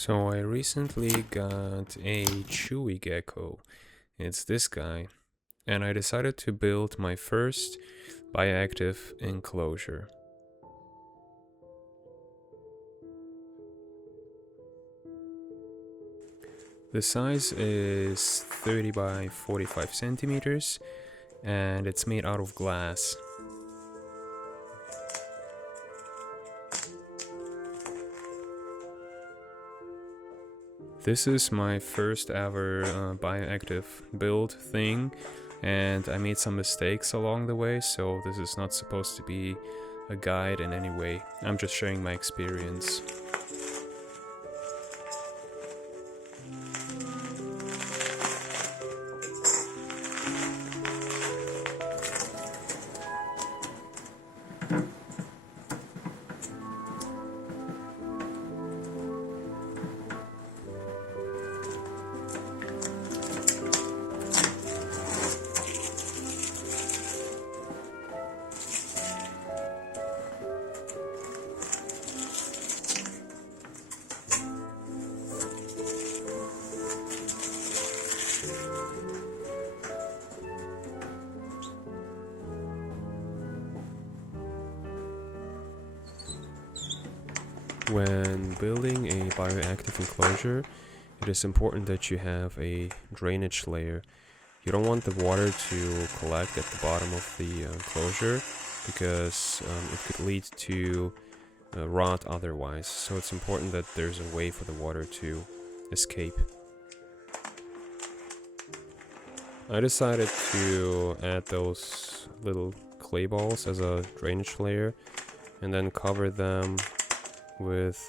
So I recently got a Chahoua Gecko. It's this guy. And I decided to build my first bioactive enclosure. The size is 30 by 45 centimeters and it's made out of glass. This is my first ever bioactive build thing, and I made some mistakes along the way, so this is not supposed to be a guide in any way. I'm just sharing my experience. When building a bioactive enclosure, it is important that you have a drainage layer. You don't want the water to collect at the bottom of the enclosure because it could lead to rot otherwise. So it's important that there's a way for the water to escape. I decided to add those little clay balls as a drainage layer and then cover them with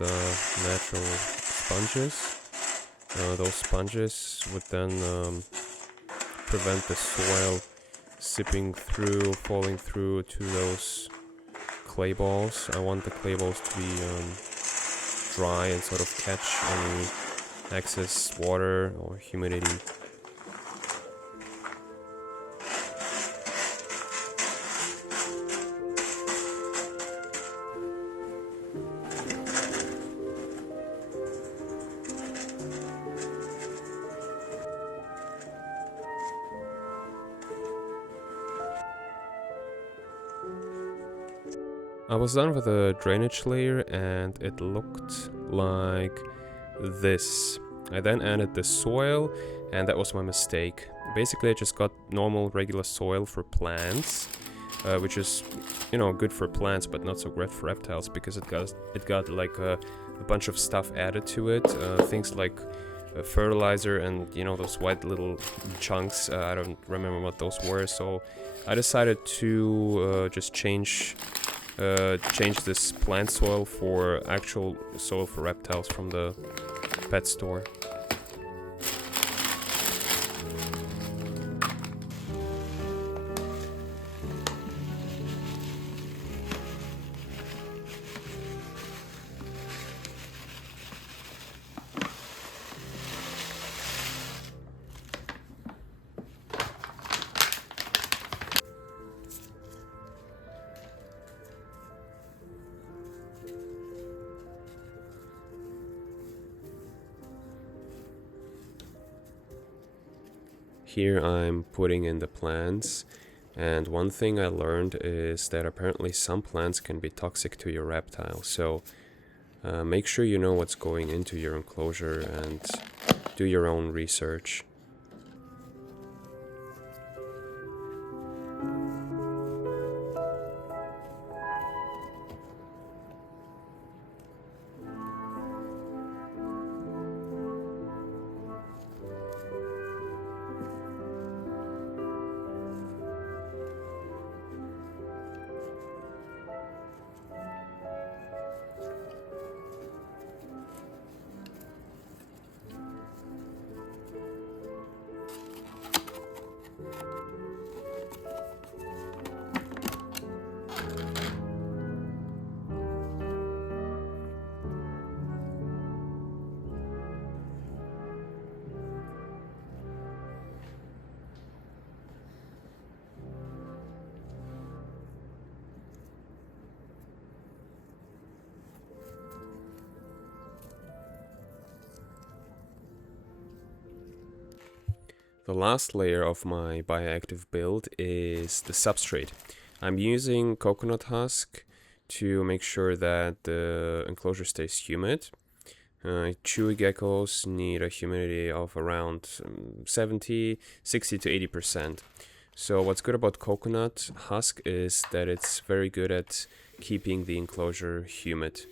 natural sponges. Those sponges would then prevent the soil seeping through, falling through to those clay balls. I want the clay balls to be dry and sort of catch any excess water or humidity. I was done with the drainage layer and it looked like this. I then added the soil and that was my mistake. Basically I just got normal regular soil for plants, which is, you know, good for plants but not so great for reptiles because it got like a bunch of stuff added to it, things like fertilizer and, you know, those white little chunks. I don't remember what those were, so I decided to just change this plant soil for actual soil for reptiles from the pet store. Here I'm putting in the plants, and one thing I learned is that apparently some plants can be toxic to your reptile, so make sure you know what's going into your enclosure and do your own research. The last layer of my bioactive build is the substrate. I'm using coconut husk to make sure that the enclosure stays humid. Chahoua geckos need a humidity of around 60 to 80%. So what's good about coconut husk is that it's very good at keeping the enclosure humid.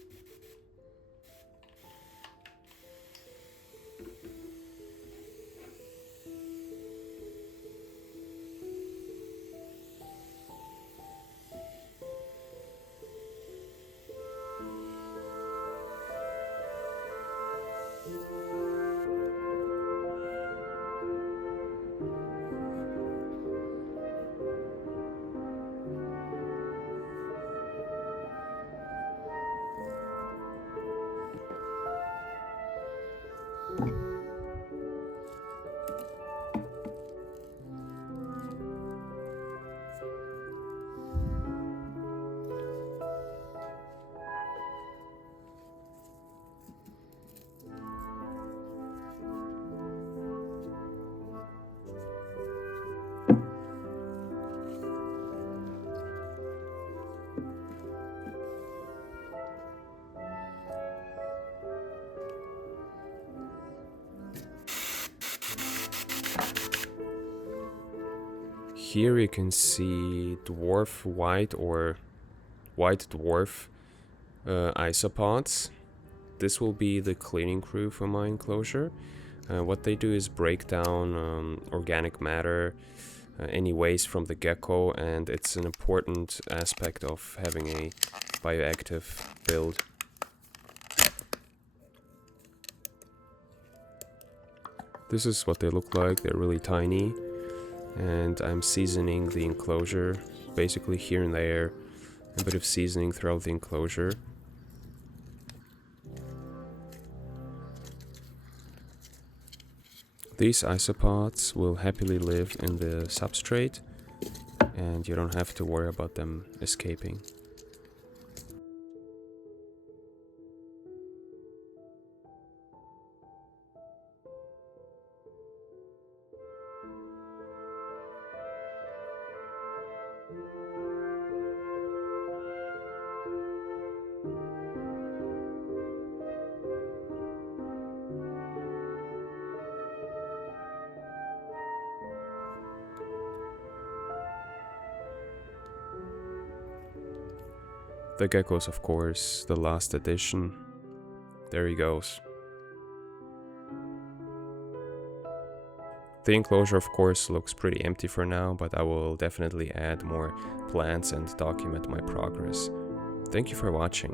Here you can see dwarf white or white dwarf isopods. This will be the cleaning crew for my enclosure. What they do is break down organic matter, any waste from the gecko, and it's an important aspect of having a bioactive build. This is what they look like. They're really tiny, and I'm seasoning the enclosure, basically here and there, a bit of seasoning throughout the enclosure. These isopods will happily live in the substrate, and you don't have to worry about them escaping. The gecko's, of course, the last addition. There he goes. The enclosure, of course, looks pretty empty for now, but I will definitely add more plants and document my progress. Thank you for watching.